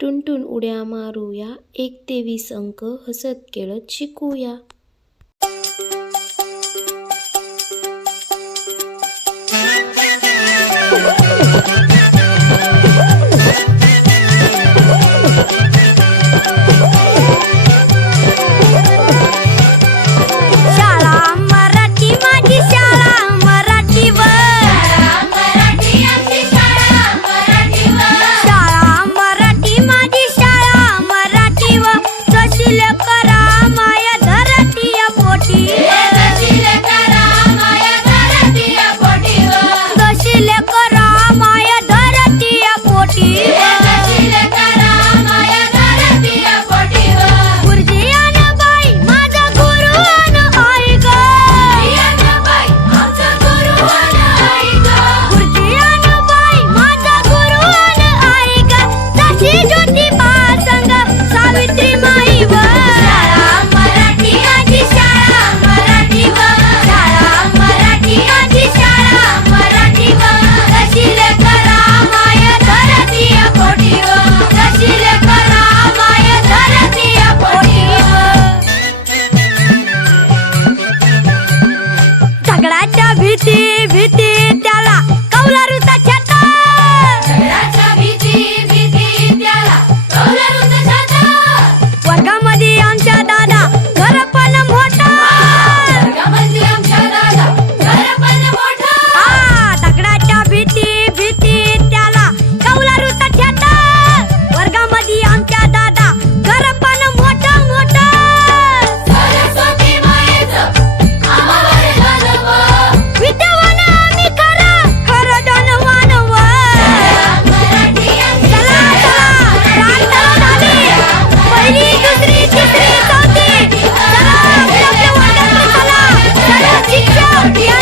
टुनटुन उड्या मारूया, 1 ते 20 अंक हसत खेळत शिकूया. भीती भीती त्याला कौलारूचा छाता. झगड्याच्या भीती भीती त्याला कौलारूचा छाता. वर्गामध्ये आमच्या दादा घर पण मोठा. वर्गामध्ये आमच्या दादा घर पण मोठा. दगडाच्या भीती भीती त्याला कौलारूचा छाता. वर्गामध्ये आमच्या दादा घर पण मोठा मोठा. सरस्वती मायेचं आम्हावर घालव. विद्यावान आम्ही खरं खरं धनवान व. चला चला प्रार्थना झाली. पहिली दुसरी तिसरी चौथी. चला आपल्या वर्गात चला. चला शिक्षक या